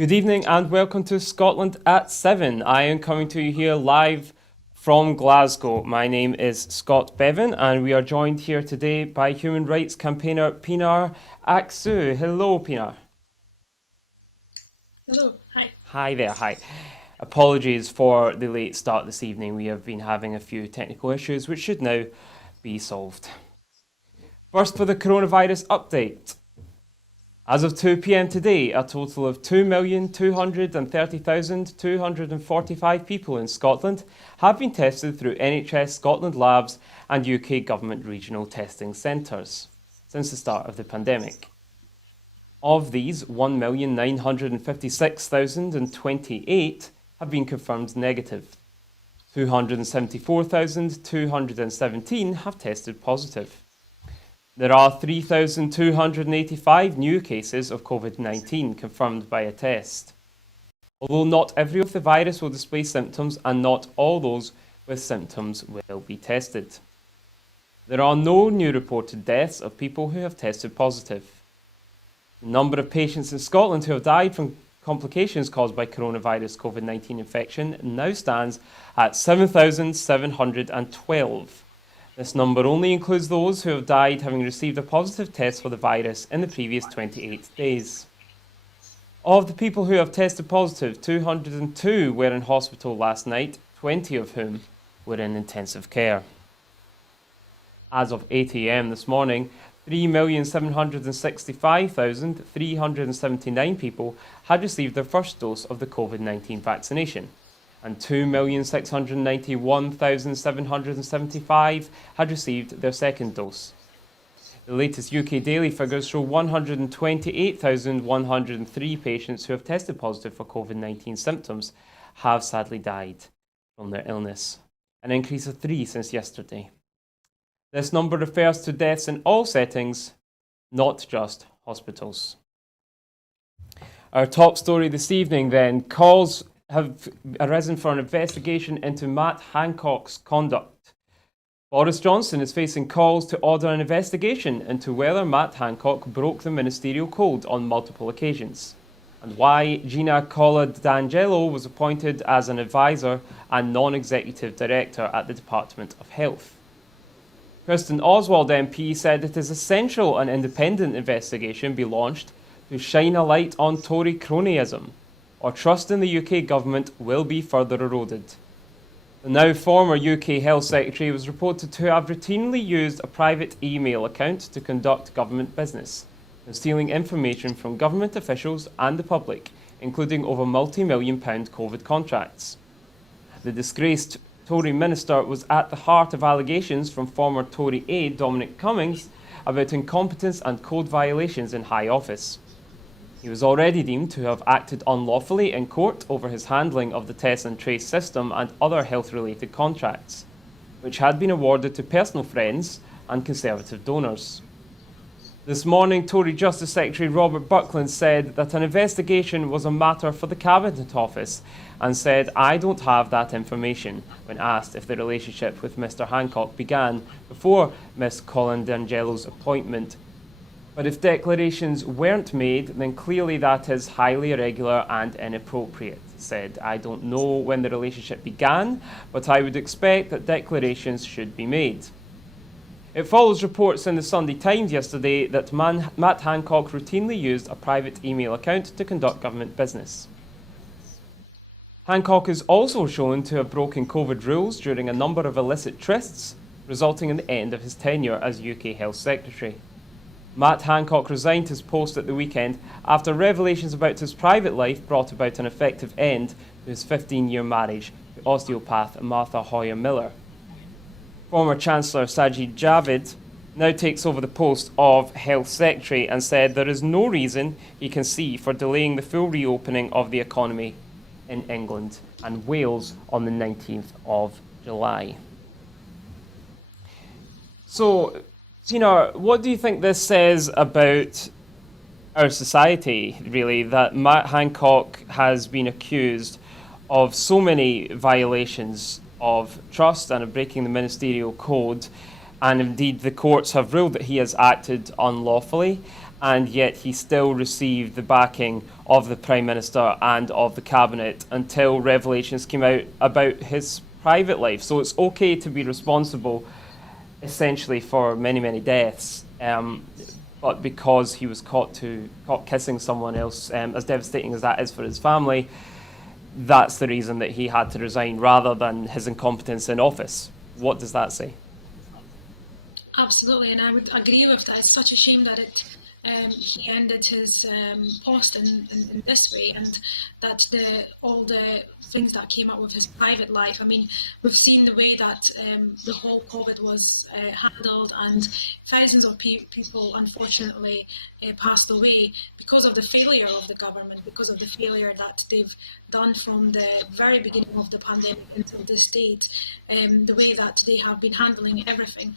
Good evening and welcome to Scotland at 7. I am coming to you here live from Glasgow. My name is Scott Bevan and we are joined here today by human rights campaigner Pinar Aksu. Hello, Pinar. Hello, hi. Hi there, hi. Apologies for the late start this evening. We have been having a few technical issues which should now be solved. First for the coronavirus update. As of 2 p.m. today, a total of 2,230,245 people in Scotland have been tested through NHS Scotland labs and UK government regional testing centres since the start of the pandemic. Of these, 1,956,028 have been confirmed negative. 274,217 have tested positive. There are 3,285 new cases of COVID-19 confirmed by a test. Although not every of the virus will display symptoms and not all those with symptoms will be tested. There are no new reported deaths of people who have tested positive. The number of patients in Scotland who have died from complications caused by coronavirus COVID-19 infection now stands at 7,712. This number only includes those who have died having received a positive test for the virus in the previous 28 days. Of the people who have tested positive, 202 were in hospital last night, 20 of whom were in intensive care. As of 8 a.m. this morning, 3,765,379 people had received their first dose of the COVID-19 vaccination, and 2,691,775 had received their second dose. The latest UK daily figures show 128,103 patients who have tested positive for COVID-19 symptoms have sadly died from their illness, an increase of 3 since yesterday. This number refers to deaths in all settings, not just hospitals. Our top story this evening then, calls have arisen for an investigation into Matt Hancock's conduct. Boris Johnson is facing calls to order an investigation into whether Matt Hancock broke the ministerial code on multiple occasions, and why Gina Colla-D'Angelo was appointed as an advisor and non-executive director at the Department of Health. Kristen Oswald MP said it is essential an independent investigation be launched to shine a light on Tory cronyism, or trust in the UK government will be further eroded. The now former UK Health Secretary was reported to have routinely used a private email account to conduct government business, concealing information from government officials and the public, including over multi-million-pound COVID contracts. The disgraced Tory minister was at the heart of allegations from former Tory aide Dominic Cummings about incompetence and code violations in high office. He was already deemed to have acted unlawfully in court over his handling of the test and trace system and other health-related contracts, which had been awarded to personal friends and Conservative donors. This morning, Tory Justice Secretary Robert Buckland said that an investigation was a matter for the Cabinet Office and said, "I don't have that information," when asked if the relationship with Mr Hancock began before Ms Colla-D'Angelo's appointment. But if declarations weren't made, then clearly that is highly irregular and inappropriate. He said, "I don't know when the relationship began, but I would expect that declarations should be made." It follows reports in the Sunday Times yesterday that Matt Hancock routinely used a private email account to conduct government business. Hancock is also shown to have broken COVID rules during a number of illicit trysts, resulting in the end of his tenure as UK Health Secretary. Matt Hancock resigned his post at the weekend after revelations about his private life brought about an effective end to his 15-year marriage to osteopath Martha Hoyer Miller. Former Chancellor Sajid Javid now takes over the post of Health Secretary and said there is no reason he can see for delaying the full reopening of the economy in England and Wales on the 19th of July. So, Pinar, what do you think this says about our society, really, that Matt Hancock has been accused of so many violations of trust and of breaking the ministerial code, and indeed the courts have ruled that he has acted unlawfully, and yet he still received the backing of the Prime Minister and of the Cabinet until revelations came out about his private life. So it's okay to be responsible, essentially, for many, many deaths. But because he was caught kissing someone else, as devastating as that is for his family, that's the reason that he had to resign rather than his incompetence in office. What does that say? Absolutely, and I would agree with that. It's such a shame that he ended his post in this way, and that all the things that came up with his private life. I mean, we've seen the way that the whole COVID was handled, and thousands of people, unfortunately, passed away because of the failure of the government, because of the failure that they've done from the very beginning of the pandemic until this date, the way that they have been handling everything.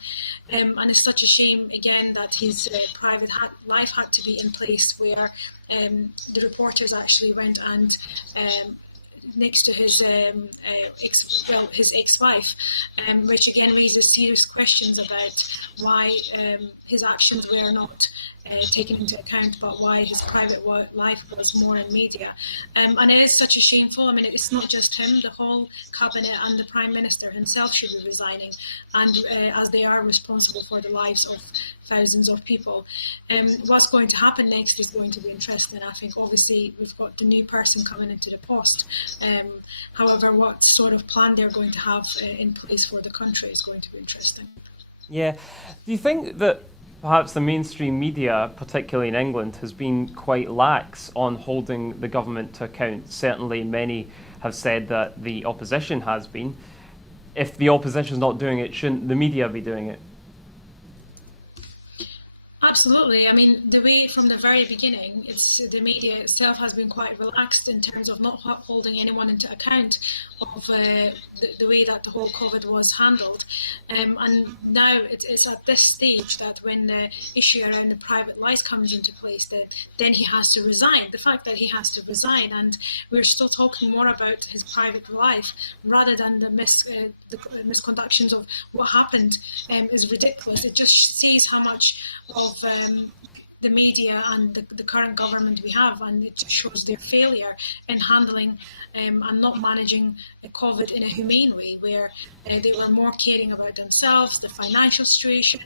And it's such a shame, again, that his private life had to be in place where the reporters actually went and next to his his ex-wife, which again raises serious questions about why his actions were not taken into account, but why his private life was more in media. And it is such a shameful. I mean, it's not just him. The whole cabinet and the prime minister himself should be resigning, and as they are responsible for the lives of thousands of people. What's going to happen next is going to be interesting. I think obviously we've got the new person coming into the post. However, what sort of plan they're going to have in place for the country is going to be interesting. Yeah. Do you think that perhaps the mainstream media, particularly in England, has been quite lax on holding the government to account? Certainly, many have said that the opposition has been. If the opposition's not doing it, shouldn't the media be doing it? Absolutely. I mean, the way from the very beginning, it's the media itself has been quite relaxed in terms of not holding anyone into account of the way that the whole COVID was handled. And now it's at this stage that when the issue around the private life comes into place, that then he has to resign. The fact that he has to resign, and we're still talking more about his private life rather than the misconductions of what happened is ridiculous. It just says how much of the media and the current government we have, and it shows their failure in handling and not managing COVID in a humane way, where they were more caring about themselves, the financial situation,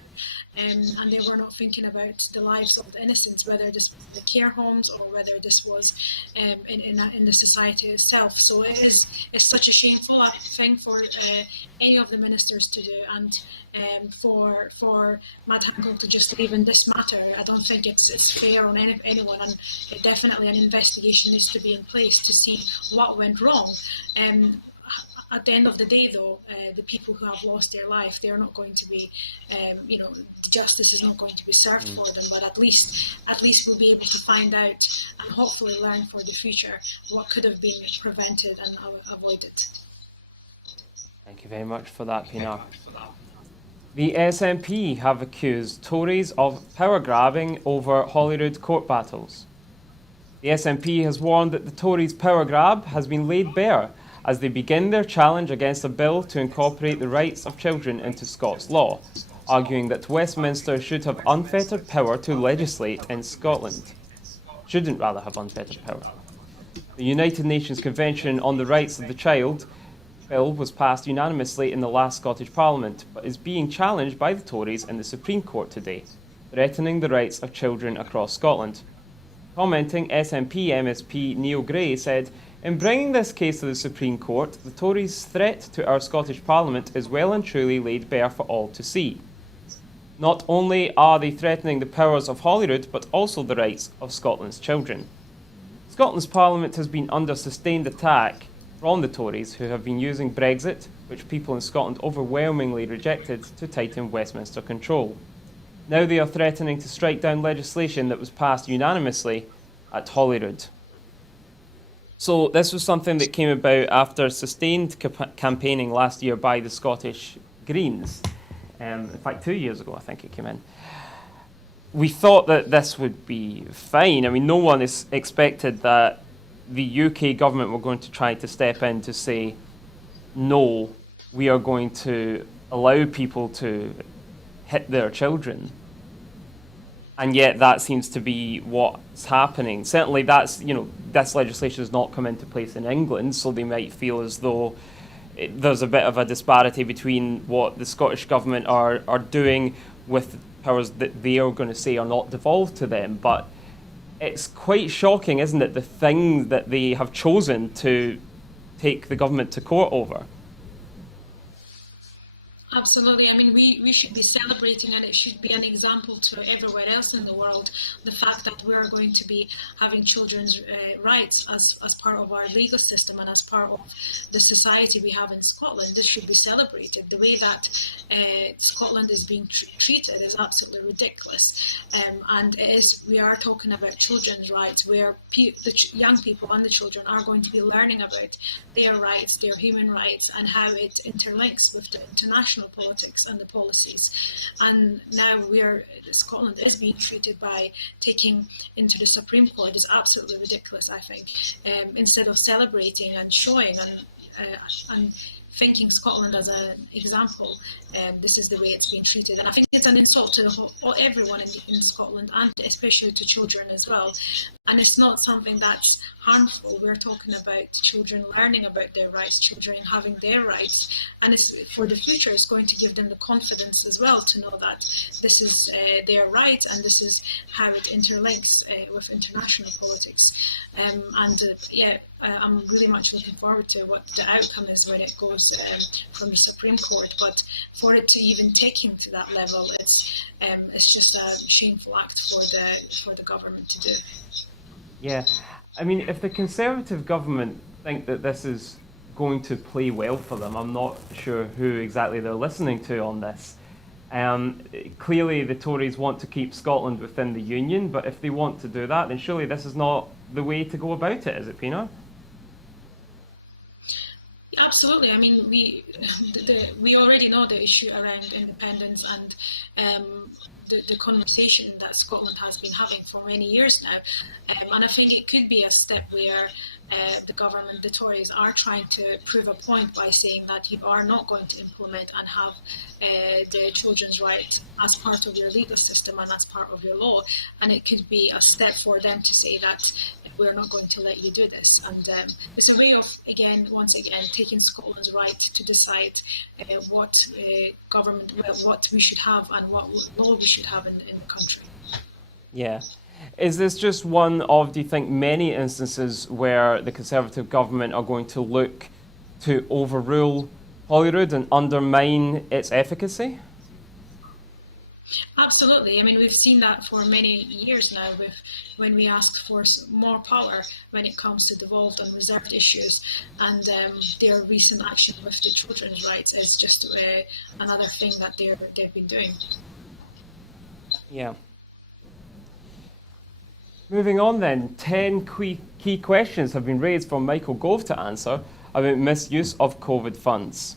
and they were not thinking about the lives of the innocents, whether this was in the care homes or whether this was in the society itself. So it's such a shameful thing for any of the ministers to do, and for Matt Hancock to just leave in this matter. I don't think it's fair on anyone, and definitely an investigation needs to be in place to see what went wrong. At the end of the day, though, the people who have lost their life, they are not going to be, the justice is not going to be served for them. But at least we'll be able to find out and hopefully learn for the future what could have been prevented and avoided. Thank you very much for that, Pinar. The SNP have accused Tories of power grabbing over Holyrood court battles. The SNP has warned that the Tories' power grab has been laid bare as they begin their challenge against a bill to incorporate the rights of children into Scots law, arguing that Westminster should have unfettered power to legislate in Scotland. Shouldn't rather have unfettered power. The United Nations Convention on the Rights of the Child bill was passed unanimously in the last Scottish Parliament, but is being challenged by the Tories in the Supreme Court today, threatening the rights of children across Scotland. Commenting, SNP MSP Neil Gray said, "In bringing this case to the Supreme Court, the Tories' threat to our Scottish Parliament is well and truly laid bare for all to see. Not only are they threatening the powers of Holyrood, but also the rights of Scotland's children." Scotland's Parliament has been under sustained attack from the Tories, who have been using Brexit, which people in Scotland overwhelmingly rejected, to tighten Westminster control. Now they are threatening to strike down legislation that was passed unanimously at Holyrood. So this was something that came about after sustained campaigning last year by the Scottish Greens. In fact, 2 years ago, I think it came in. We thought that this would be fine. I mean, no one is expected that the UK government were going to try to step in to say, no, we are going to allow people to hit their children. And yet that seems to be what's happening. Certainly this legislation has not come into place in England, so they might feel as though there's a bit of a disparity between what the Scottish Government are doing with powers that they are going to say are not devolved to them. But it's quite shocking, isn't it, the thing that they have chosen to take the government to court over? Absolutely. I mean, we should be celebrating, and it should be an example to everywhere else in the world, the fact that we are going to be having children's rights as part of our legal system and as part of the society we have in Scotland. This should be celebrated. The way that Scotland is being treated is absolutely ridiculous. And we are talking about children's rights, where the young people and the children are going to be learning about their rights, their human rights, and how it interlinks with the international politics and the policies. And now Scotland is being treated by taking into the Supreme Court is absolutely ridiculous, I think. Instead of celebrating and showing and thinking Scotland as an example, this is the way it's being treated. And I think it's an insult to everyone in Scotland, and especially to children as well. And it's not something that's harmful. We're talking about children learning about their rights, children having their rights. And it's, for the future, it's going to give them the confidence as well to know that this is their right, and this is how it interlinks with international politics. I'm really much looking forward to what the outcome is when it goes from the Supreme Court. But for it to even take him to that level, it's just a shameful act for the government to do. Yeah, I mean, if the Conservative government think that this is going to play well for them, I'm not sure who exactly they're listening to on this. Clearly, the Tories want to keep Scotland within the Union, but if they want to do that, then surely this is not the way to go about it, is it, Pinar? Absolutely. I mean, we already know the issue around independence and the conversation that Scotland has been having for many years now. And I think it could be a step where the government, the Tories, are trying to prove a point by saying that you are not going to implement and have the children's right as part of your legal system and as part of your law. And it could be a step for them to say that we're not going to let you do this. And it's a way of, once again, taking Scotland's right to decide what what we should have and what law we should have in the country. Yeah. Is this just one of, do you think, many instances where the Conservative government are going to look to overrule Holyrood and undermine its efficacy? Absolutely. I mean, we've seen that for many years now when we ask for more power when it comes to devolved and reserved issues. And their recent action with the children's rights is just another thing that they've been doing. Yeah. Moving on then, 10 key questions have been raised for Michael Gove to answer about misuse of COVID funds.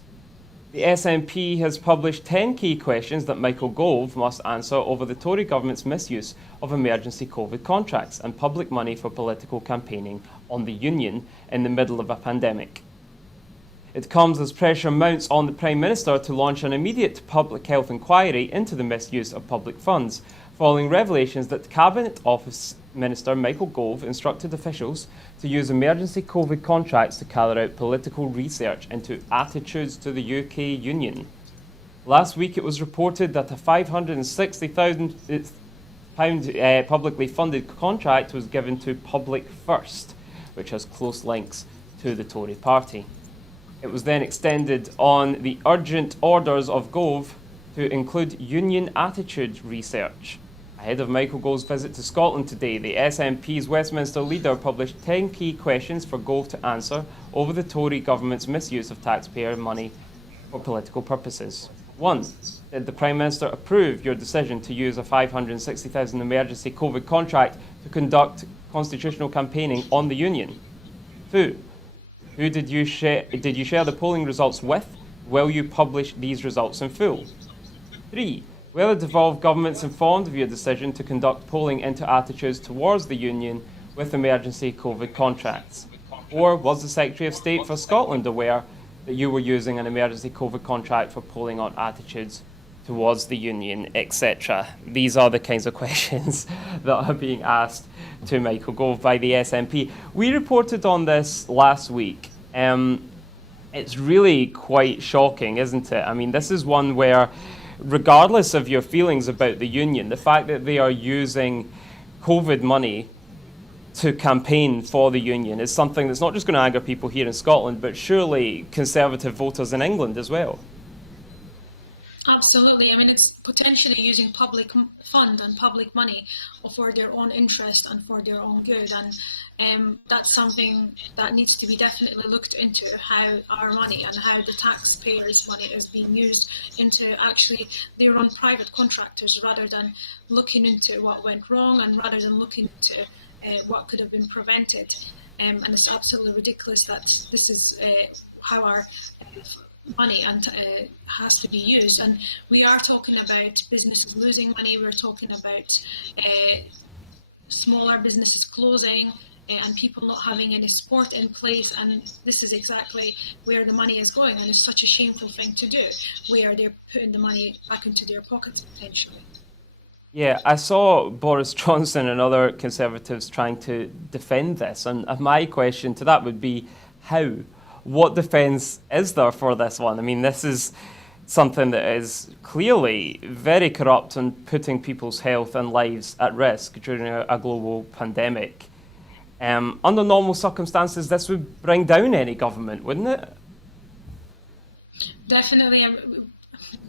The SNP has published 10 key questions that Michael Gove must answer over the Tory government's misuse of emergency COVID contracts and public money for political campaigning on the Union in the middle of a pandemic. It comes as pressure mounts on the Prime Minister to launch an immediate public health inquiry into the misuse of public funds, following revelations that Cabinet Office Minister Michael Gove instructed officials to use emergency COVID contracts to carry out political research into attitudes to the UK Union. Last week it was reported that a £560,000 publicly funded contract was given to Public First, which has close links to the Tory party. It was then extended on the urgent orders of Gove to include union attitude research. Ahead of Michael Gove's visit to Scotland today, the SNP's Westminster leader published 10 key questions for Gove to answer over the Tory government's misuse of taxpayer money for political purposes. 1. Did the Prime Minister approve your decision to use a £560,000 emergency COVID contract to conduct constitutional campaigning on the Union? 2. Who did you share the polling results with? Will you publish these results in full? 3. Were the devolved governments informed of your decision to conduct polling into attitudes towards the Union with emergency COVID contracts? Or was the Secretary of State for Scotland aware that you were using an emergency COVID contract for polling on attitudes towards the union, etc.? These are the kinds of questions that are being asked to Michael Gove by the SNP. We reported on this last week. It's really quite shocking, isn't it? I mean, this is one where, regardless of your feelings about the union, the fact that they are using COVID money to campaign for the union is something that's not just going to anger people here in Scotland, but surely Conservative voters in England as well. Absolutely. I mean, it's potentially using public fund and public money for their own interest and for their own good. And that's something that needs to be definitely looked into, how our money and how the taxpayers' money is being used into actually their own private contractors, rather than looking into what went wrong and rather than looking into what could have been prevented. And it's absolutely ridiculous that this is how our money and has to be used. And we are talking about businesses losing money. We're talking about smaller businesses closing and people not having any support in place. And this is exactly where the money is going. And it's such a shameful thing to do, where they're putting the money back into their pockets potentially. Yeah, I saw Boris Johnson and other Conservatives trying to defend this. And my question to that would be, how? What defence is there for this one? I mean, this is something that is clearly very corrupt and putting people's health and lives at risk during a global pandemic. Under normal circumstances, this would bring down any government, wouldn't it? Definitely.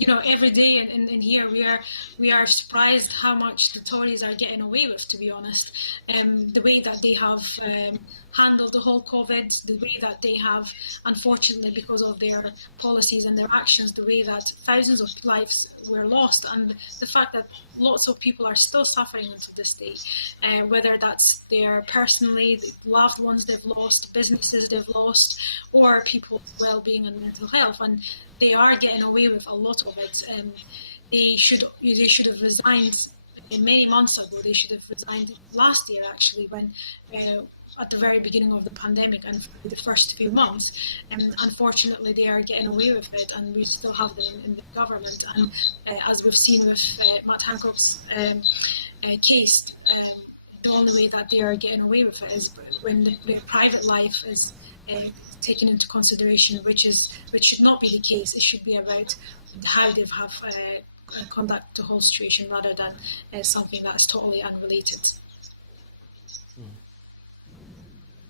Every day in here we are surprised how much the Tories are getting away with, to be honest. The way that they have handled the whole COVID, the way that they have, unfortunately, because of their policies and their actions, the way that thousands of lives were lost, and the fact that lots of people are still suffering until this day, whether that's their personally loved ones they've lost, businesses they've lost, or people's well-being and mental health. And they are getting away with a lot of it. They should have resigned many months ago. They should have resigned last year, actually, when at the very beginning of the pandemic and the first few months. And unfortunately, they are getting away with it, and we still have them in the government. And as we've seen with Matt Hancock's case, the only way that they are getting away with it is when their private life is taken into consideration, which should not be the case. It should be about how they have conduct the whole situation, rather than something that's totally unrelated.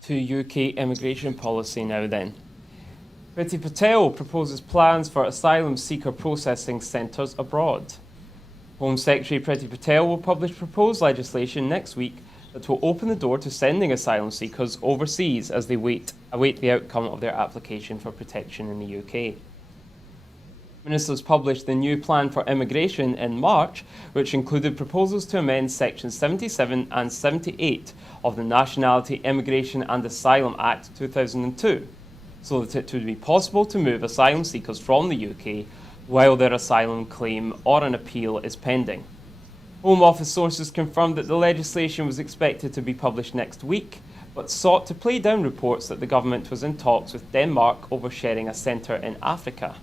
To UK immigration policy now then. Priti Patel proposes plans for asylum seeker processing centres abroad. Home Secretary Priti Patel will publish proposed legislation next week that will open the door to sending asylum seekers overseas as they await the outcome of their application for protection in the UK. Ministers published the new plan for immigration in March, which included proposals to amend Sections 77 and 78 of the Nationality, Immigration and Asylum Act 2002, so that it would be possible to move asylum seekers from the UK while their asylum claim or an appeal is pending. Home Office sources confirmed that the legislation was expected to be published next week, but sought to play down reports that the government was in talks with Denmark over sharing a centre in Africa.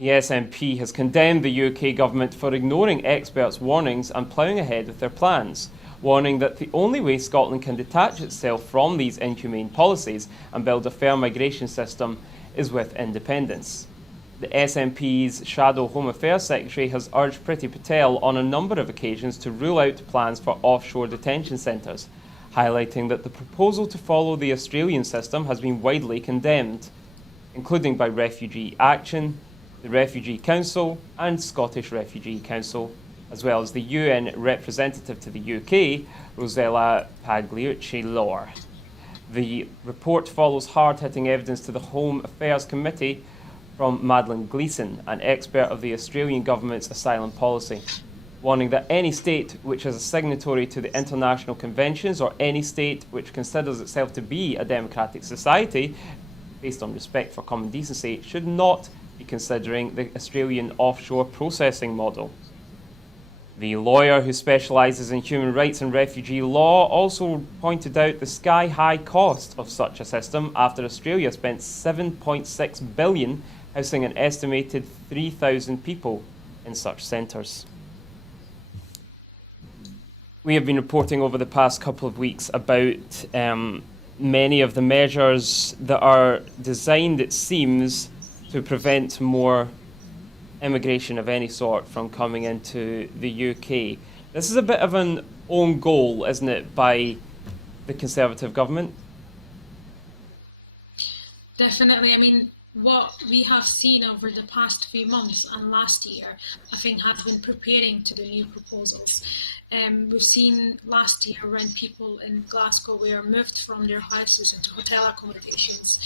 The SNP has condemned the UK government for ignoring experts' warnings and ploughing ahead with their plans, warning that the only way Scotland can detach itself from these inhumane policies and build a fair migration system is with independence. The SNP's Shadow Home Affairs Secretary has urged Priti Patel on a number of occasions to rule out plans for offshore detention centres, highlighting that the proposal to follow the Australian system has been widely condemned, including by Refugee Action, the Refugee Council and Scottish Refugee Council, as well as the UN representative to the UK, Rosella Pagliucci-Lore. The report follows hard-hitting evidence to the Home Affairs Committee from Madeleine Gleeson, an expert of the Australian government's asylum policy, warning that any state which is a signatory to the international conventions or any state which considers itself to be a democratic society, based on respect for common decency, should not be considering the Australian offshore processing model. The lawyer who specialises in human rights and refugee law also pointed out the sky-high cost of such a system after Australia spent $7.6 billion housing an estimated 3,000 people in such centres. We have been reporting over the past couple of weeks about many of the measures that are designed, it seems, to prevent more immigration of any sort from coming into the UK. This is a bit of an own goal, isn't it, by the Conservative government? Definitely. I mean, what we have seen over the past few months and last year, I think, has been preparing to the new proposals. We've seen last year when people in Glasgow were moved from their houses into hotel accommodations,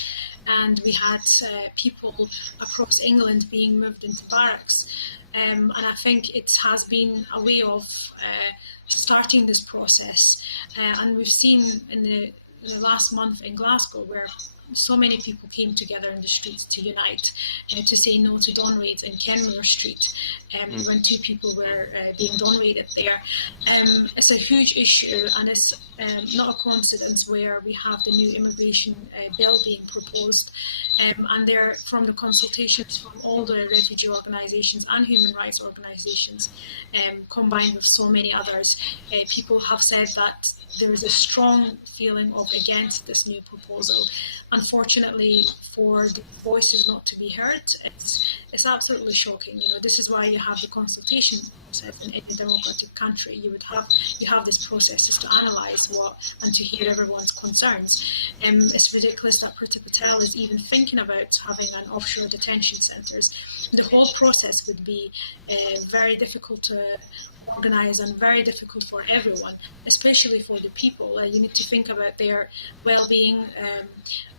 and we had people across England being moved into barracks. And I think it has been a way of starting this process. And we've seen in the last month in Glasgow where so many people came together in the streets to unite to say no to dawn raids in Kenmure Street when 2 people were being dawn raided there. It's a huge issue, and it's not a coincidence where we have the new immigration bill being proposed, and there, from the consultations from all the refugee organisations and human rights organisations, combined with so many others, people have said that there is a strong feeling of against this new proposal. Unfortunately, for these voices not to be heard, it's absolutely shocking. You know, this is why you have the consultation process in any democratic country. You have this process just to analyse what and to hear everyone's concerns. It's ridiculous that Priti Patel is even thinking about having an offshore detention centres. The whole process would be very difficult to organize and very difficult for everyone, especially for the people. You need to think about their well-being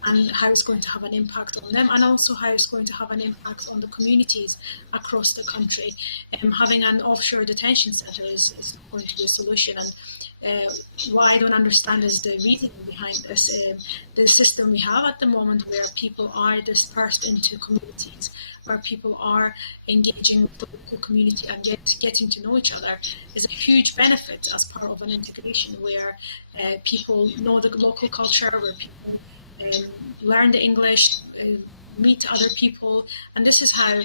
and how it's going to have an impact on them, and also how it's going to have an impact on the communities across the country. Having an offshore detention centre is not going to be a solution. And what I don't understand is the reasoning behind this. The system we have at the moment, where people are dispersed into communities, where people are engaging with the local community and getting to know each other, is a huge benefit as part of an integration where people know the local culture, where people learn the English, meet other people, and this is how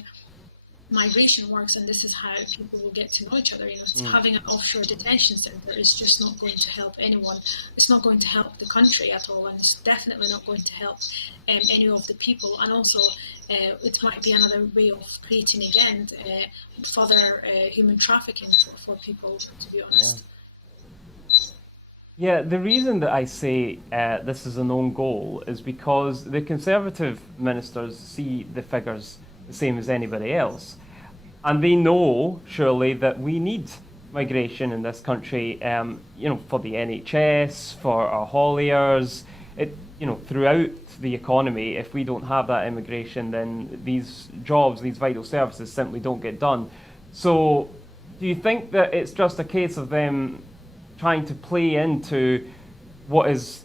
migration works, and this is how people will get to know each other. You know, having an offshore detention center is just not going to help anyone. It's not going to help the country at all, and it's definitely not going to help any of the people. And also, it might be another way of creating again further human trafficking for people, to be honest. Yeah, the reason that I say this is an own goal is because the Conservative ministers see the figures the same as anybody else. And they know, surely, that we need migration in this country, for the NHS, for our hauliers, throughout the economy. If we don't have that immigration, then these jobs, these vital services simply don't get done. So do you think that it's just a case of them trying to play into what is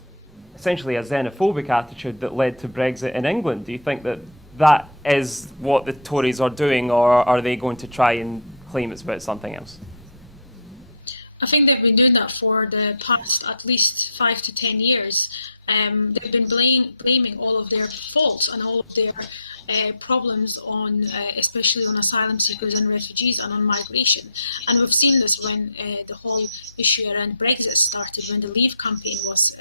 essentially a xenophobic attitude that led to Brexit in England? Do you think that is what the Tories are doing, or are they going to try and claim it's about something else? I think they've been doing that for the past at least 5 to 10 years. They've been blaming all of their faults and all of their problems on, especially on asylum seekers and refugees and on migration. And we've seen this when the whole issue around Brexit started, when the Leave campaign was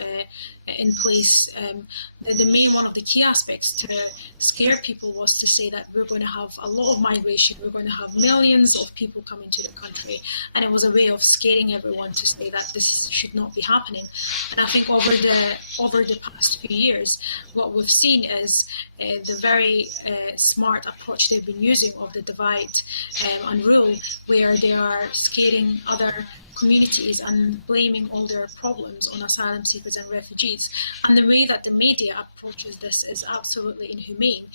in place. One of the key aspects to scare people was to say that we're going to have a lot of migration, we're going to have millions of people coming to the country, and it was a way of scaring everyone to say that this should not be happening. And I think over the past few years, what we've seen is the very smart approach they've been using of the divide and rule, where they are scaring other communities and blaming all their problems on asylum seekers and refugees. And the way that the media approaches this is absolutely inhumane.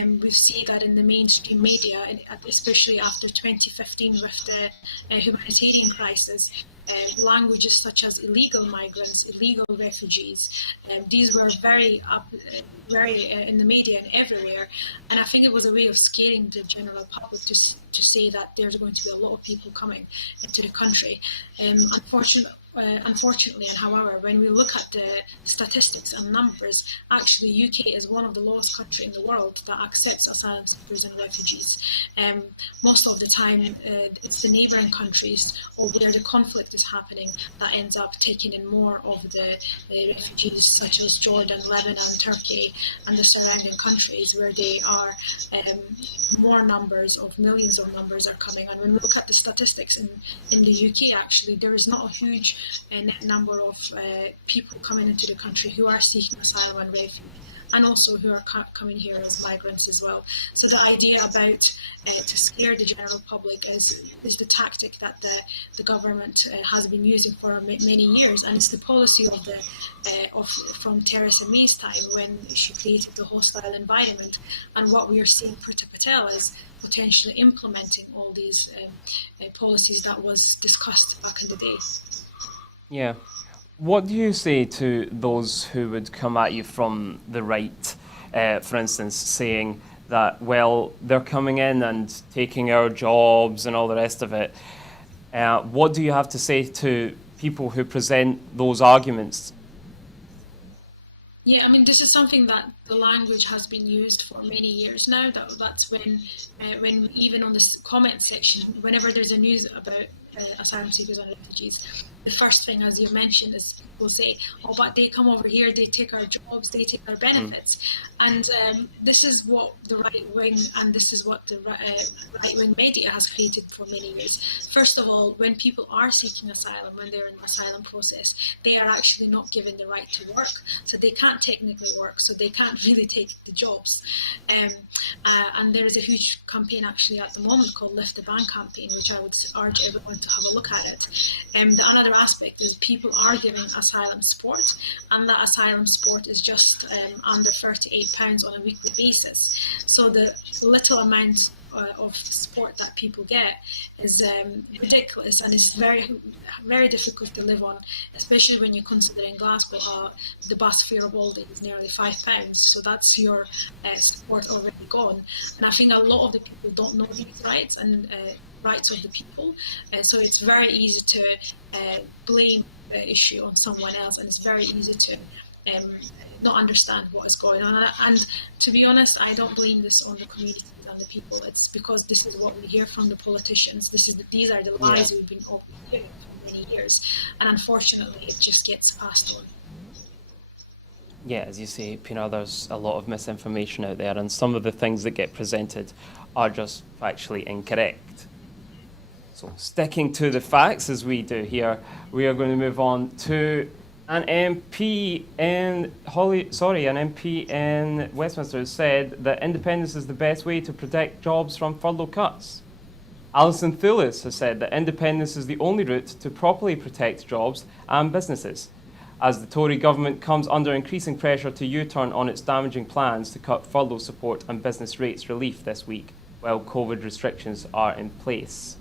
We see that in the mainstream media, especially after 2015 with the humanitarian crisis, languages such as illegal migrants, illegal refugees, these were very in the media and everywhere. And I think it was a way of scaring the general public to say that there's going to be a lot of people coming into the country. Unfortunately, and however, when we look at the statistics and numbers, actually UK is one of the lowest countries in the world that accepts asylum seekers and refugees. Most of the time, it's the neighbouring countries or where the conflict is happening that ends up taking in more of the refugees, such as Jordan, Lebanon, Turkey, and the surrounding countries, where they are more numbers of millions of numbers are coming. And when we look at the statistics in the UK, actually, there is not a huge net number of people coming into the country who are seeking asylum and refuge, and also who are coming here as migrants as well. So the idea about to scare the general public is the tactic that the government has been using for many years, and it's the policy from Theresa May's time, when she created the hostile environment. And what we are seeing Priti Patel is potentially implementing all these policies that was discussed back in the day. Yeah. What do you say to those who would come at you from the right, for instance, saying that, well, they're coming in and taking our jobs and all the rest of it? What do you have to say to people who present those arguments? Yeah, I mean, this is something that the language has been used for many years now. That's when even on the comment section, whenever there's a news about asylum seekers and refugees, the first thing, as you mentioned, is people say, "Oh, but they come over here, they take our jobs, they take our benefits," and this is what the right wing and this is what the right wing media has created for many years. First of all, when people are seeking asylum, when they're in the asylum process, they are actually not given the right to work, so they can't technically work, so they can't really take the jobs. And there is a huge campaign actually at the moment called Lift the Ban campaign, which I would urge everyone to have a look at it. Another aspect is people are giving asylum support, and that asylum support is just under £38 on a weekly basis. So the little amount of support that people get is ridiculous, and it's very, very difficult to live on, especially when you consider in Glasgow the bus fare of all day is nearly £5. So that's your support already gone. And I think a lot of the people don't know these rights and rights of the people. So it's very easy to blame the issue on someone else, and it's very easy to not understand what is going on. And to be honest, I don't blame this on the communities and the people. It's because this is what we hear from the politicians. These are the lies we've been hearing for many years, and unfortunately, it just gets passed on. Yeah, as you say, Pinar, there's a lot of misinformation out there, and some of the things that get presented are just factually incorrect. So, sticking to the facts as we do here, we are going to move on to an MP in Westminster has said that independence is the best way to protect jobs from furlough cuts. Alison Thulis has said that independence is the only route to properly protect jobs and businesses, as the Tory government comes under increasing pressure to U-turn on its damaging plans to cut furlough support and business rates relief this week, while COVID restrictions are in place.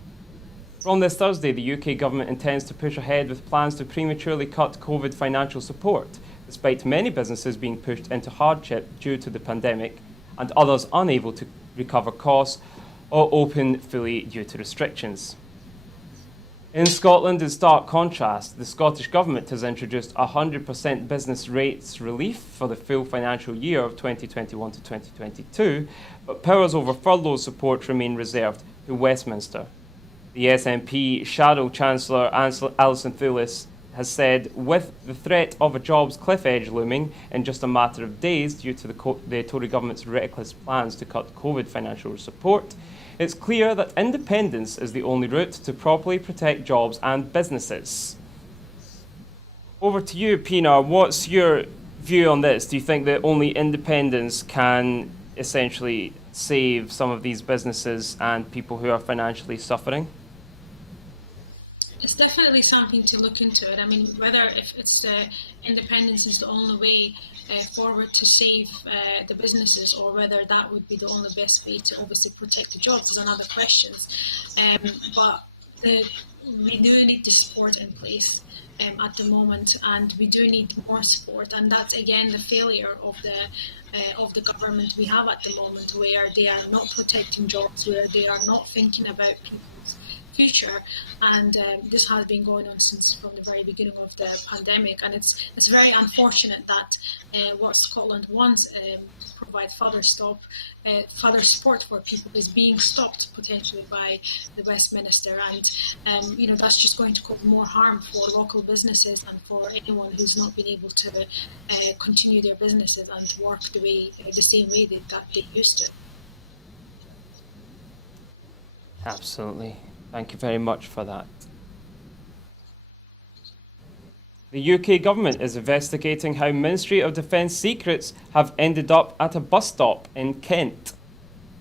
From this Thursday, the UK government intends to push ahead with plans to prematurely cut COVID financial support, despite many businesses being pushed into hardship due to the pandemic and others unable to recover costs or open fully due to restrictions. In Scotland, in stark contrast, the Scottish Government has introduced 100% business rates relief for the full financial year of 2021 to 2022, but powers over furlough support remain reserved to Westminster. The SNP Shadow Chancellor Alison Thulis has said, with the threat of a jobs cliff edge looming in just a matter of days due to the Tory government's reckless plans to cut COVID financial support, it's clear that independence is the only route to properly protect jobs and businesses. Over to you, Pinar. What's your view on this? Do you think that only independence can essentially save some of these businesses and people who are financially suffering? It's definitely something to look into it. I mean, whether if it's independence is the only way forward to save the businesses, or whether that would be the only best way to obviously protect the jobs is another question. But we do need the support in place at the moment, and we do need more support. And that's again the failure of the government we have at the moment, where they are not protecting jobs, where they are not thinking about people's future. And this has been going on since from the very beginning of the pandemic, and it's very unfortunate that what Scotland wants to provide further support for people is being stopped potentially by the Westminster, and that's just going to cause more harm for local businesses and for anyone who's not been able to continue their businesses and work the same way that they used to. Absolutely. Thank you very much for that. The UK government is investigating how Ministry of Defence secrets have ended up at a bus stop in Kent.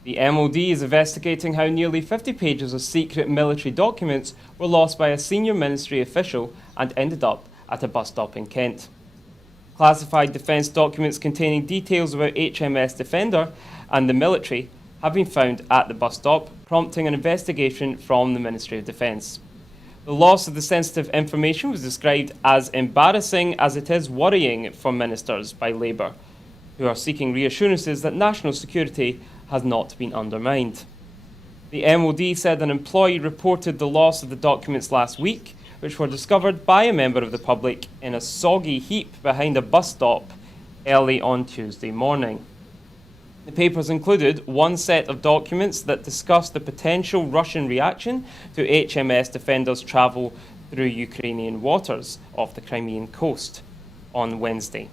The MOD is investigating how nearly 50 pages of secret military documents were lost by a senior ministry official and ended up at a bus stop in Kent. Classified defence documents containing details about HMS Defender and the military have been found at the bus stop, prompting an investigation from the Ministry of Defence. The loss of the sensitive information was described as embarrassing as it is worrying for ministers by Labour, who are seeking reassurances that national security has not been undermined. The MOD said an employee reported the loss of the documents last week, which were discovered by a member of the public in a soggy heap behind a bus stop early on Tuesday morning. The papers included one set of documents that discussed the potential Russian reaction to HMS Defender's travel through Ukrainian waters off the Crimean coast on Wednesday.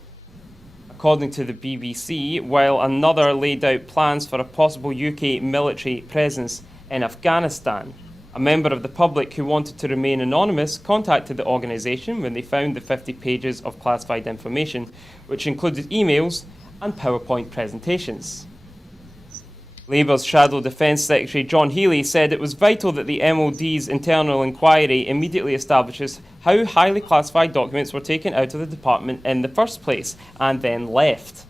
According to the BBC, while another laid out plans for a possible UK military presence in Afghanistan, a member of the public who wanted to remain anonymous contacted the organisation when they found the 50 pages of classified information, which included emails and PowerPoint presentations. Labour's Shadow Defence Secretary John Healey said it was vital that the MOD's internal inquiry immediately establishes how highly classified documents were taken out of the department in the first place and then left.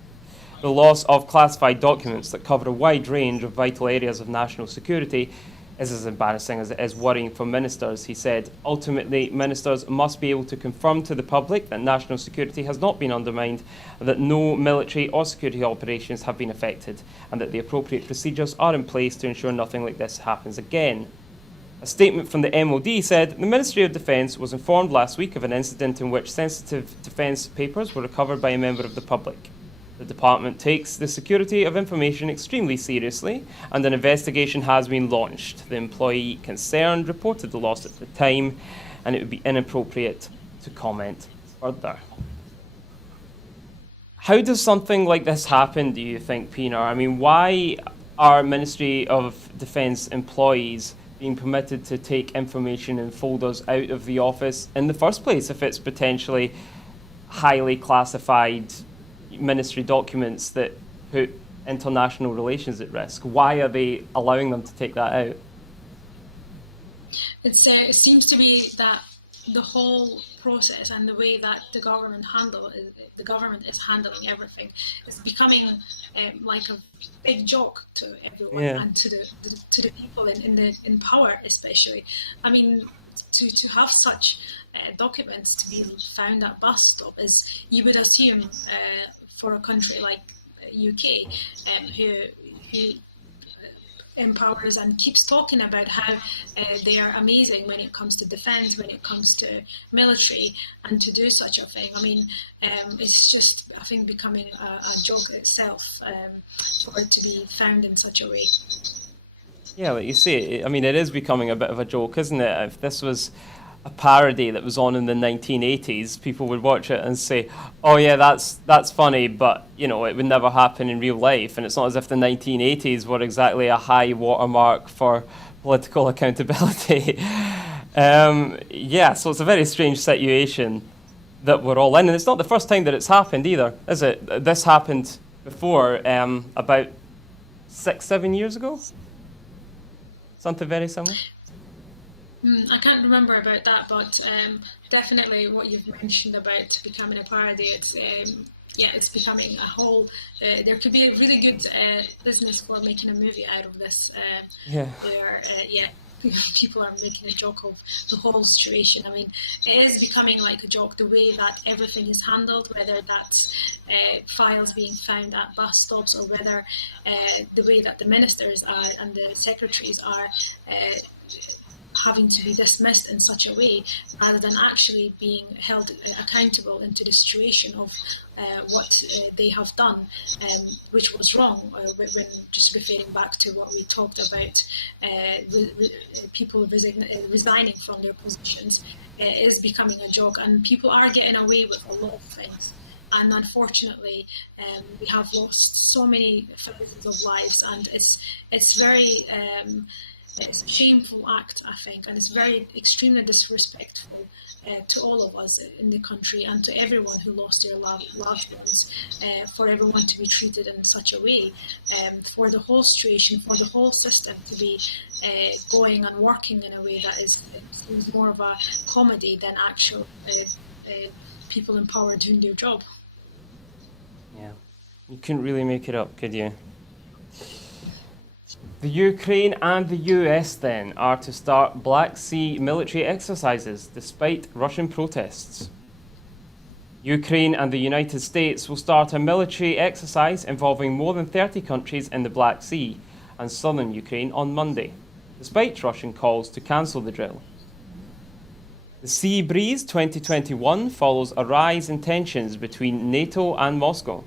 The loss of classified documents that cover a wide range of vital areas of national security is as embarrassing as it is worrying for ministers, he said. Ultimately, ministers must be able to confirm to the public that national security has not been undermined, that no military or security operations have been affected, and that the appropriate procedures are in place to ensure nothing like this happens again. A statement from the MOD said the Ministry of Defence was informed last week of an incident in which sensitive defence papers were recovered by a member of the public. The department takes the security of information extremely seriously, and an investigation has been launched. The employee concerned reported the loss at the time, and it would be inappropriate to comment further. How does something like this happen, do you think, Pinar? I mean, why are Ministry of Defence employees being permitted to take information in folders out of the office in the first place if it's potentially highly classified ministry documents that put international relations at risk? Why are they allowing them to take that out? It seems to be that the whole process and the way that the government is handling everything is becoming like a big joke to everyone, and to the people in power especially. I mean, to have such documents to be found at bus stop is, you would assume, for a country like UK, who empowers and keeps talking about how they are amazing when it comes to defence, when it comes to military, and to do such a thing. I mean, it's just, I think, becoming a joke itself for it to be found in such a way. Yeah, like you say, I mean, it is becoming a bit of a joke, isn't it? If this was a parody that was on in the 1980s, people would watch it and say, oh yeah, that's funny, but you know, it would never happen in real life. And it's not as if the 1980s were exactly a high watermark for political accountability. Yeah, so it's a very strange situation that we're all in. And it's not the first time that it's happened either, is it? This happened before, about 6-7 years ago. Something very similar? I can't remember about that, but definitely what you've mentioned about becoming a parody, it's becoming a whole, there could be a really good business for making a movie out of this, where people are making a joke of the whole situation. I mean, it is becoming like a joke, the way that everything is handled, whether that's files being found at bus stops, or whether the way that the ministers are and the secretaries are having to be dismissed in such a way, rather than actually being held accountable into the situation of what they have done, which was wrong, when just referring back to what we talked about, people resigning from their positions. Is becoming a joke, and people are getting away with a lot of things. And unfortunately, we have lost so many thousands of lives, and it's very it's a shameful act, I think, and it's very extremely disrespectful to all of us in the country, and to everyone who lost their loved ones, for everyone to be treated in such a way, for the whole situation, for the whole system to be going and working in a way that seems more of a comedy than actual people in power doing their job. Yeah, you couldn't really make it up, could you? The Ukraine and the US then are to start Black Sea military exercises despite Russian protests. Ukraine and the United States will start a military exercise involving more than 30 countries in the Black Sea and southern Ukraine on Monday, despite Russian calls to cancel the drill. The Sea Breeze 2021 follows a rise in tensions between NATO and Moscow,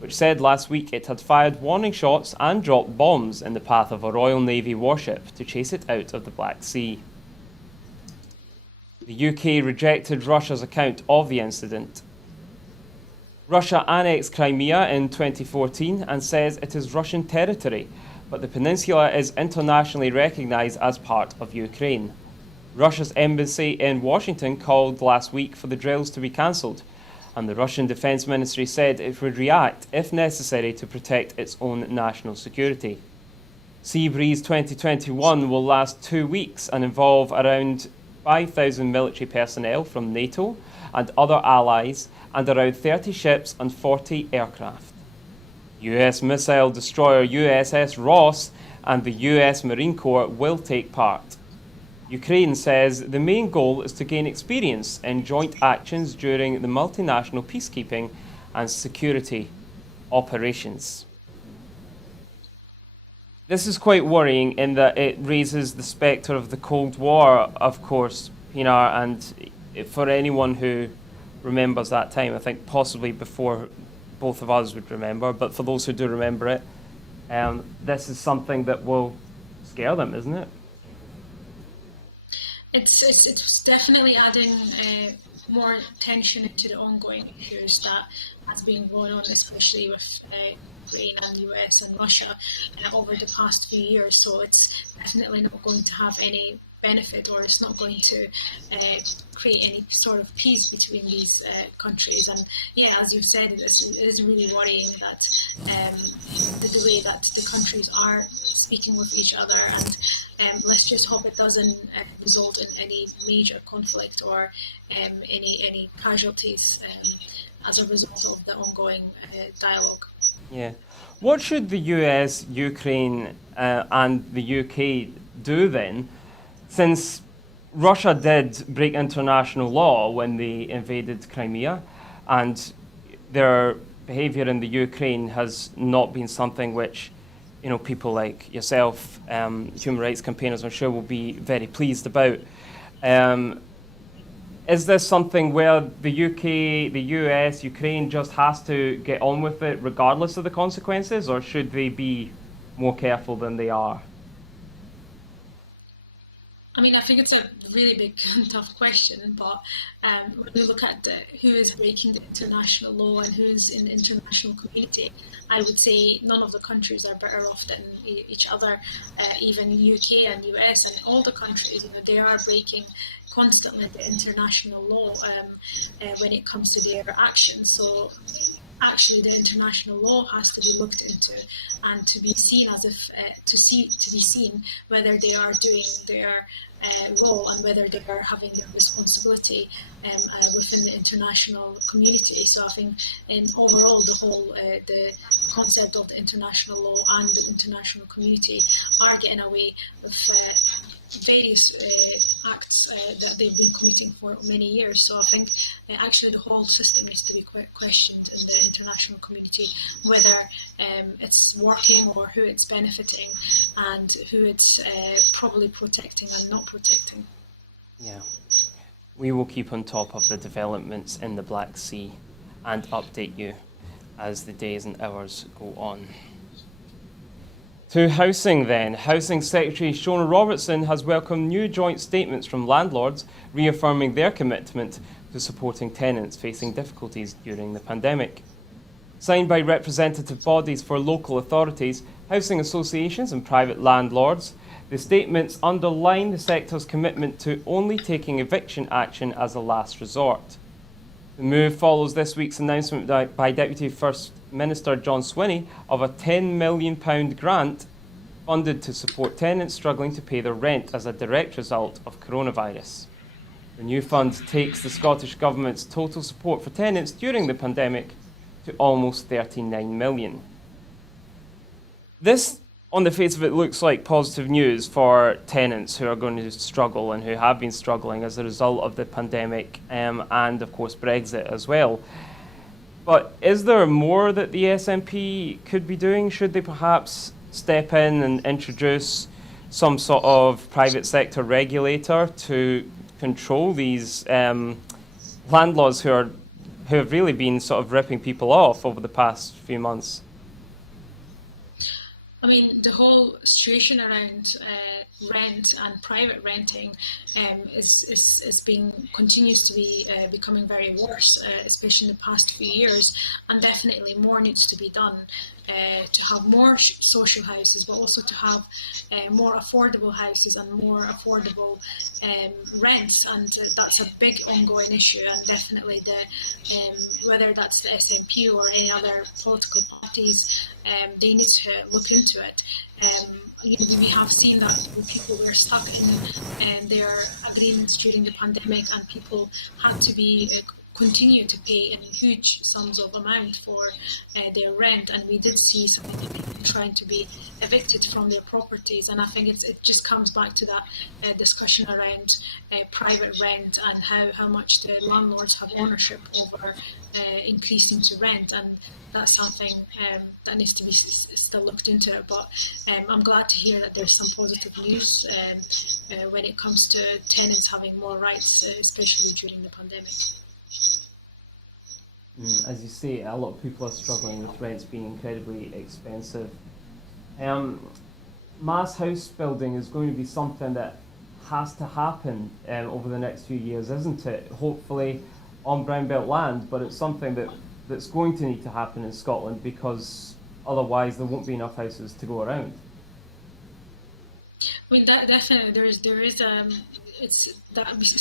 which said last week it had fired warning shots and dropped bombs in the path of a Royal Navy warship to chase it out of the Black Sea. The UK rejected Russia's account of the incident. Russia annexed Crimea in 2014 and says it is Russian territory, but the peninsula is internationally recognised as part of Ukraine. Russia's embassy in Washington called last week for the drills to be cancelled, and the Russian Defence Ministry said it would react if necessary to protect its own national security. Sea Breeze 2021 will last 2 weeks and involve around 5,000 military personnel from NATO and other allies, and around 30 ships and 40 aircraft. US missile destroyer USS Ross and the US Marine Corps will take part. Ukraine says the main goal is to gain experience in joint actions during the multinational peacekeeping and security operations. This is quite worrying in that it raises the spectre of the Cold War, of course, Pinar, and for anyone who remembers that time, I think possibly before both of us would remember, but for those who do remember it, this is something that will scare them, isn't it? It's definitely adding more tension into the ongoing issues that has been going on, especially with Ukraine and the US and Russia over the past few years. So it's definitely not going to have any benefit, or it's not going to create any sort of peace between these countries. And yeah, as you've said, it is really worrying that the way that the countries are speaking with each other, and let's just hope it doesn't result in any major conflict or any casualties as a result of the ongoing dialogue. Yeah. What should the US, Ukraine and the UK do then, since Russia did break international law when they invaded Crimea, and their behaviour in the Ukraine has not been something which, you know, people like yourself, human rights campaigners, I'm sure will be very pleased about. Is this something where the UK, the US, Ukraine just has to get on with it regardless of the consequences, or should they be more careful than they are? I mean, I think it's a really big and tough question, but when we look at who is breaking the international law and who's in the international community, I would say none of the countries are better off than each other. Even UK and US and all the countries, they are breaking constantly the international law when it comes to their actions. So actually the international law has to be looked into and to be seen as if to be seen whether they are doing their role and whether they are having the responsibility within the international community. So I think in overall the whole the concept of the international law and the international community are getting away with various acts that they've been committing for many years. So I think actually the whole system needs to be questioned in the international community, whether it's working or who it's benefiting and who it's probably protecting and not protecting. Yeah. We will keep on top of the developments in the Black Sea and update you as the days and hours go on. To housing then. Housing Secretary Shona Robertson has welcomed new joint statements from landlords reaffirming their commitment to supporting tenants facing difficulties during the pandemic. Signed by representative bodies for local authorities, housing associations and private landlords, the statements underline the sector's commitment to only taking eviction action as a last resort. The move follows this week's announcement by Deputy First Minister John Swinney of a £10 million grant funded to support tenants struggling to pay their rent as a direct result of coronavirus. The new fund takes the Scottish Government's total support for tenants during the pandemic to almost £39 million. This, on the face of it, looks like positive news for tenants who are going to struggle and who have been struggling as a result of the pandemic and, of course, Brexit as well. But is there more that the SNP could be doing? Should they perhaps step in and introduce some sort of private sector regulator to control these landlords who have really been sort of ripping people off over the past few months? I mean, the whole situation around rent and private renting continues to be becoming very worse, especially in the past few years, and definitely more needs to be done to have more social houses, but also to have more affordable houses and more affordable rents, and that's a big ongoing issue. And definitely whether that's the SNP or any other political parties, they need to look into it. We have seen that with people were stuck in their agreements during the pandemic, and people had to be continue to pay in huge sums of amount for their rent, and we did see some people trying to be evicted from their properties. And I think it just comes back to that discussion around private rent and how much the landlords have ownership over increasing to rent, and that's something that needs to be still looked into. But I'm glad to hear that there's some positive news when it comes to tenants having more rights, especially during the pandemic. As you say, a lot of people are struggling with rents being incredibly expensive. Mass house building is going to be something that has to happen over the next few years, isn't it? Hopefully on brown belt land, but it's something that's going to need to happen in Scotland, because otherwise there won't be enough houses to go around. I mean, definitely there is it's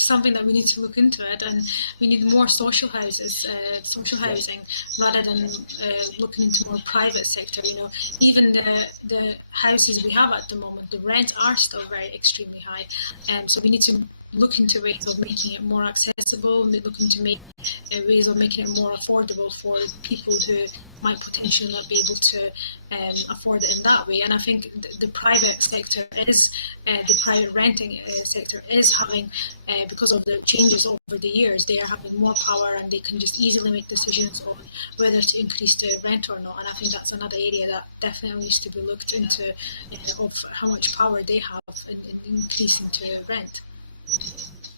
something that we need to look into it, and we need more social housing, rather than looking into more private sector. Even the houses we have at the moment, the rents are still very extremely high, so we need to look into ways of making it more accessible, look into ways of making it more affordable for people who might potentially not be able to afford it in that way. And I think the private sector the private renting sector is having, because of the changes over the years, they are having more power, and they can just easily make decisions on whether to increase the rent or not. And I think that's another area that definitely needs to be looked into, of how much power they have in increasing to rent.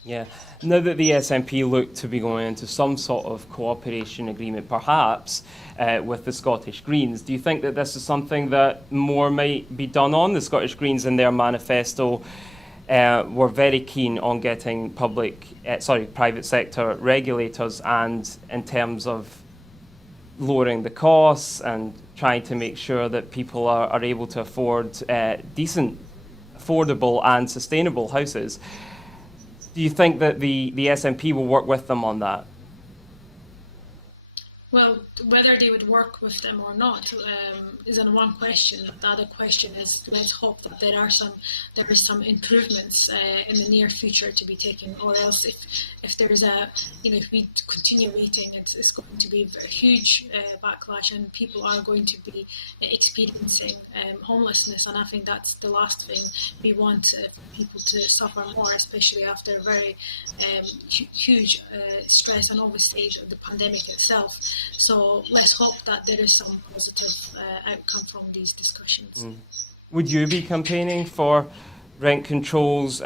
Yeah. Now that the SNP look to be going into some sort of cooperation agreement, perhaps, with the Scottish Greens, do you think that this is something that more might be done on? The Scottish Greens, in their manifesto, were very keen on getting private sector regulators, and in terms of lowering the costs and trying to make sure that people are able to afford decent, affordable and sustainable houses. Do you think that the SNP will work with them on that? Well, whether they would work with them or not is an one question. But the other question is, let's hope that there is some improvements in the near future to be taken. Or else, if there is if we continue waiting, it's going to be a huge backlash, and people are going to be experiencing homelessness. And I think that's the last thing we want for people to suffer more, especially after very huge stress and obviously the pandemic itself. So let's hope that there is some positive outcome from these discussions. Would you be campaigning for rent controls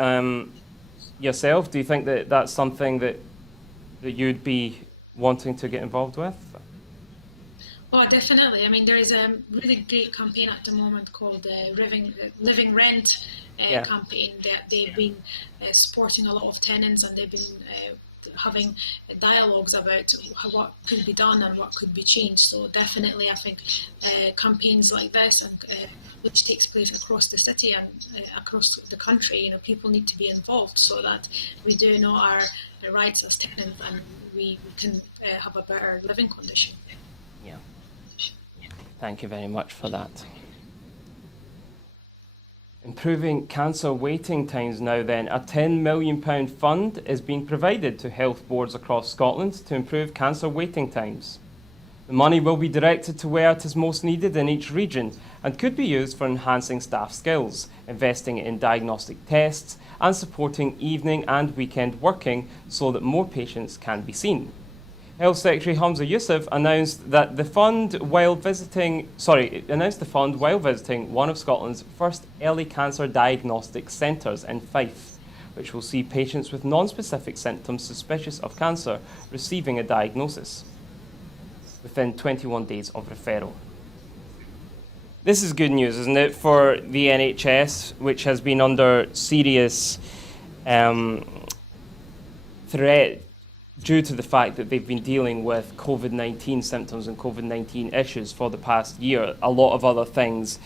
yourself? Do you think that that's something that you'd be wanting to get involved with? Oh, definitely. I mean, there is a really great campaign at the moment called the Living Rent Yeah. campaign that they've been supporting a lot of tenants, and they've been having dialogues about what could be done and what could be changed. So definitely, I think campaigns like this and which takes place across the city and across the country, people need to be involved so that we do know our rights as tenants, and we can have a better living condition. Yeah. Thank you very much for that. Improving cancer waiting times now then. A £10 million fund is being provided to health boards across Scotland to improve cancer waiting times. The money will be directed to where it is most needed in each region and could be used for enhancing staff skills, investing in diagnostic tests and supporting evening and weekend working so that more patients can be seen. Health Secretary Hamza Youssef announced the fund while visiting one of Scotland's first early cancer diagnostic centres in Fife, which will see patients with non-specific symptoms suspicious of cancer receiving a diagnosis within 21 days of referral. This is good news, isn't it, for the NHS, which has been under serious threat due to the fact that they've been dealing with COVID-19 symptoms and COVID-19 issues for the past year. A lot of other things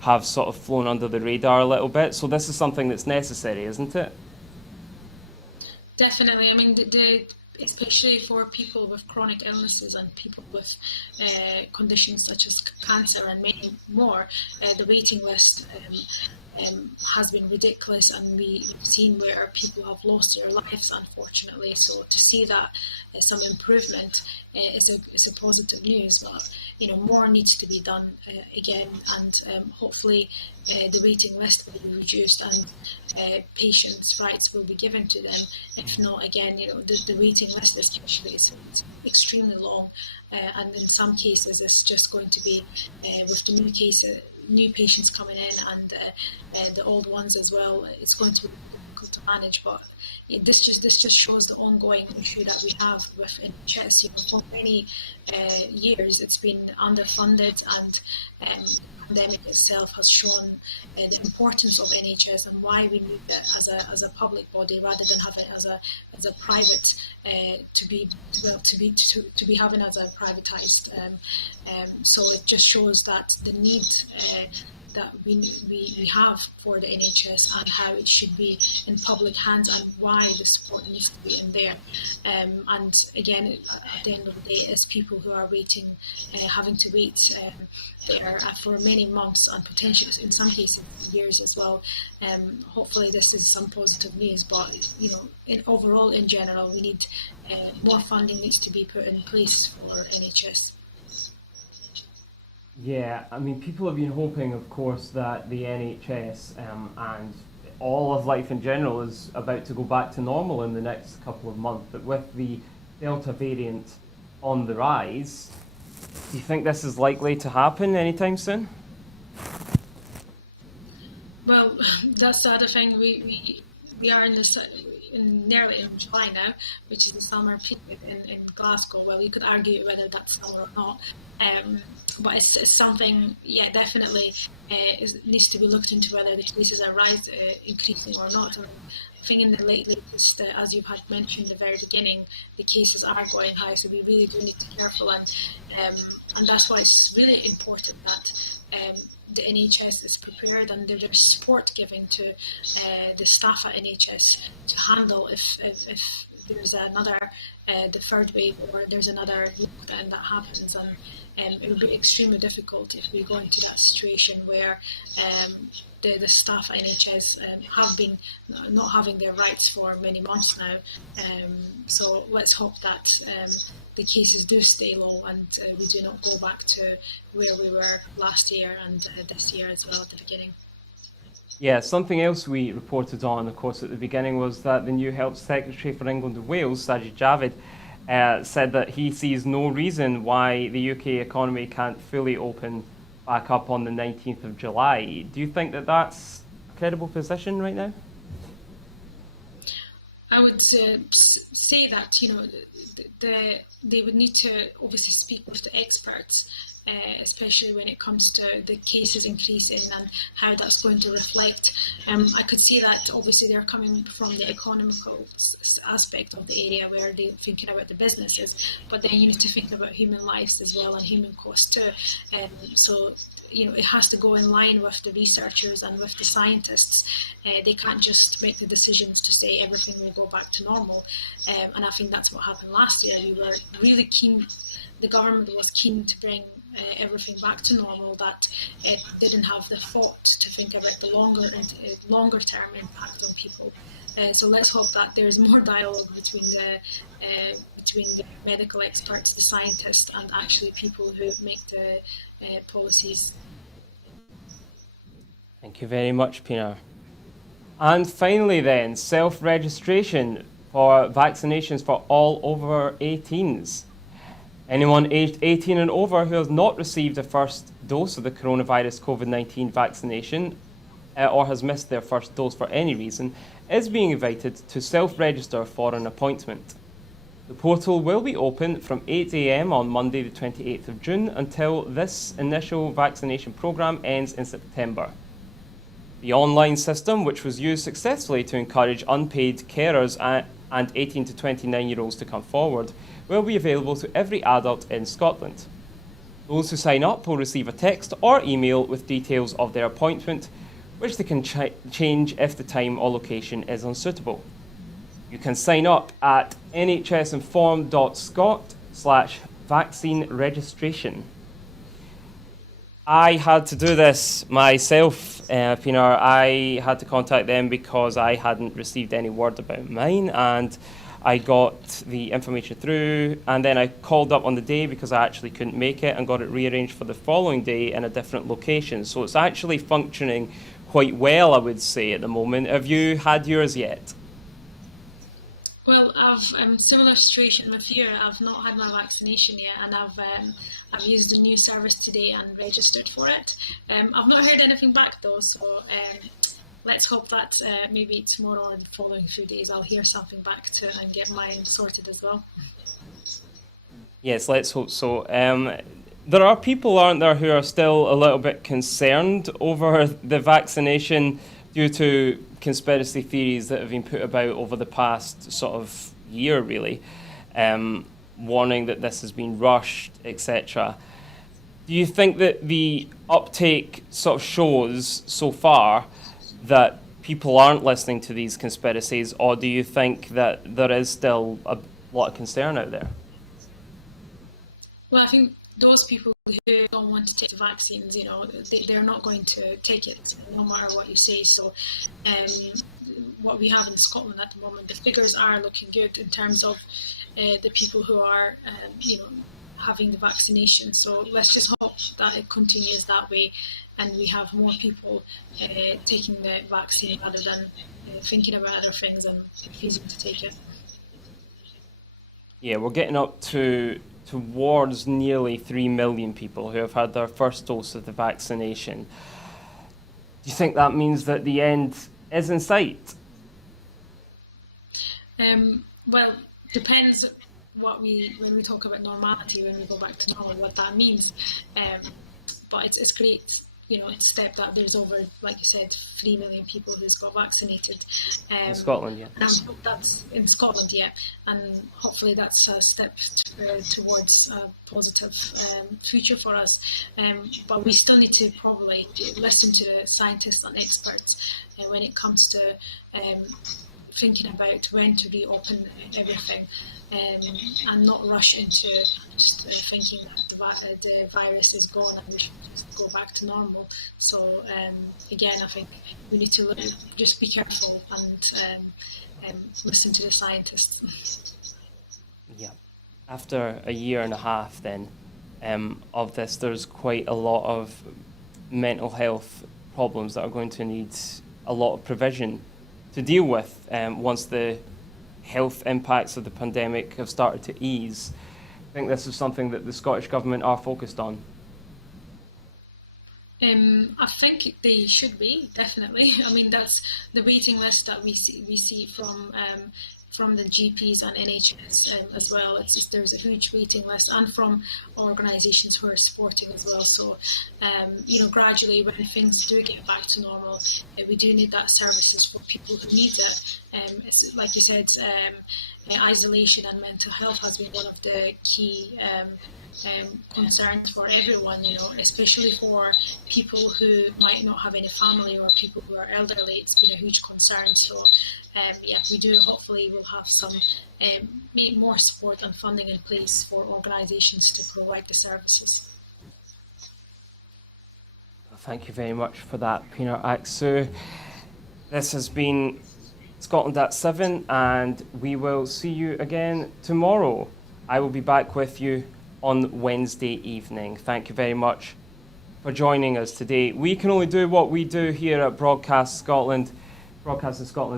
have sort of flown under the radar a little bit. So this is something that's necessary, isn't it? Definitely. I mean, especially for people with chronic illnesses and people with conditions such as cancer and many more, the waiting list has been ridiculous, and we've seen where people have lost their lives, unfortunately. So to see that some improvement is a positive news, but more needs to be done again, and hopefully the waiting list will be reduced and patients' rights will be given to them. If not, again, the waiting list especially is extremely long, and in some cases it's just going to be with the new patients coming in and the old ones as well. It's going to be difficult to manage, but this just shows the ongoing issue that we have with NHS. For many years it's been underfunded, and the pandemic itself has shown the importance of NHS and why we need it as a public body rather than have it as a private to be having as a privatized. So it just shows that the need that we have for the NHS and how it should be in public hands and why the support needs to be in there. And again, at the end of the day, it's people who are waiting, having to wait there for many months and potentially, in some cases, years as well. Hopefully, this is some positive news. But overall, in general, we need more funding needs to be put in place for NHS. Yeah, I mean, people have been hoping, of course, that the NHS and all of life in general is about to go back to normal in the next couple of months. But with the Delta variant on the rise, do you think this is likely to happen anytime soon? Well, that's the other thing. We are nearly in July now, which is the summer period in Glasgow. Well, you could argue whether that's summer or not. but it's something, yeah, definitely needs to be looked into whether the cases are increasing or not. I think in the latest, as you had mentioned at the very beginning, the cases are going high, so we really do need to be careful, and that's why it's really important that the NHS is prepared and there's support given to the staff at NHS to handle if there's another the third wave or there's another lockdown that happens. And it would be extremely difficult if we go into that situation where the staff at NHS have been not having their rights for many months now. So let's hope that the cases do stay low and we do not go back to where we were last year and this year as well at the beginning. Yeah, something else we reported on, of course, at the beginning was that the new Health Secretary for England and Wales, Sajid Javid, said that he sees no reason why the UK economy can't fully open back up on the 19th of July. Do you think that that's a credible position right now? I would say that they would need to obviously speak with the experts, especially when it comes to the cases increasing and how that's going to reflect. I could see that obviously they're coming from the economical aspect of the area where they're thinking about the businesses, but then you need to think about human lives as well and human costs too. So it has to go in line with the researchers and with the scientists. They can't just make the decisions to say everything will go back to normal. And I think that's what happened last year. We were really keen. The government was keen to bring everything back to normal, that it didn't have the thought to think about the longer term impact on people. So let's hope that there's more dialogue between the medical experts, the scientists, and actually people who make the policies. Thank you very much, Pinar. And finally then, self-registration for vaccinations for all over 18s. Anyone aged 18 and over who has not received a first dose of the coronavirus COVID-19 vaccination or has missed their first dose for any reason is being invited to self-register for an appointment. The portal will be open from 8 a.m. on Monday the 28th of June until this initial vaccination programme ends in September. The online system, which was used successfully to encourage unpaid carers and 18 to 29-year-olds to come forward, will be available to every adult in Scotland. Those who sign up will receive a text or email with details of their appointment, which they can change if the time or location is unsuitable. You can sign up at nhsinform.scot/vaccine registration. I had to do this myself, Pinar. I had to contact them because I hadn't received any word about mine, and I got the information through, and then I called up on the day because I actually couldn't make it and got it rearranged for the following day in a different location. So it's actually functioning quite well, I would say, at the moment. Have you had yours yet? Well, I've similar situation with you. I've not had my vaccination yet, and I've used the new service today and registered for it. I've not heard anything back though, so let's hope that maybe tomorrow or the following few days I'll hear something back and get mine sorted as well. Yes, let's hope so. There are people, aren't there, who are still a little bit concerned over the vaccination due to conspiracy theories that have been put about over the past sort of year, really, warning that this has been rushed, etc. Do you think that the uptake sort of shows so far that people aren't listening to these conspiracies, or do you think that there is still a lot of concern out there? Well, I think those people who don't want to take the vaccines, they're not going to take it no matter what you say. So what we have in Scotland at the moment, the figures are looking good in terms of the people who are, having the vaccination. So let's just hope that it continues that way and we have more people taking the vaccine rather than thinking about other things and refusing to take it. Yeah, we're getting up towards nearly 3 million people who have had their first dose of the vaccination. Do you think that means that the end is in sight? Well, depends when we talk about normality, when we go back to normal, what that means. But it's great, step that there's over, like you said, 3 million people who's got vaccinated. In Scotland, yeah. And I hope that's in Scotland, yeah. And hopefully that's a step towards a positive future for us. But we still need to probably listen to the scientists and experts when it comes to thinking about when to reopen everything. And not rush into just thinking that the virus is gone and we should just go back to normal. So again, I think we need to just be careful and listen to the scientists. Yeah. After a year and a half then of this, there's quite a lot of mental health problems that are going to need a lot of provision to deal with once the health impacts of the pandemic have started to ease. I think this is something that the Scottish Government are focused on. I think they should be, definitely. I mean, that's the waiting list that we see from the GPs and NHS as well. There's a huge waiting list, and from organisations who are supporting as well. So, gradually when things do get back to normal, we do need that services for people who need it. It's, like you said, isolation and mental health has been one of the key concerns for everyone, especially for people who might not have any family or people who are elderly. It's been a huge concern. So, we do hopefully will have some more support and funding in place for organisations to provide the services. Thank you very much for that, Pinar Aksu. This has been Scotland at 7, and we will see you again tomorrow. I will be back with you on Wednesday evening. Thank you very much for joining us today. We can only do what we do here at Broadcasting Scotland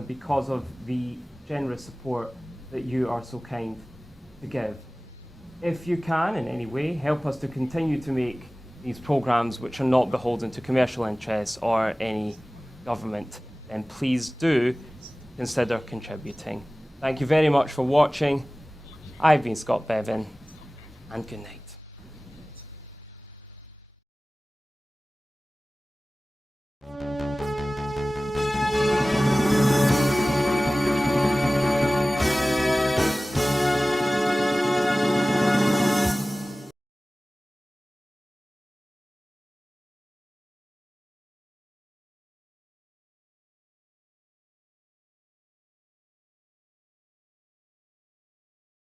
because of the generous support that you are so kind to give. If you can in any way help us to continue to make these programmes which are not beholden to commercial interests or any government, then please do consider contributing. Thank you very much for watching. I've been Scott Bevan, and good night.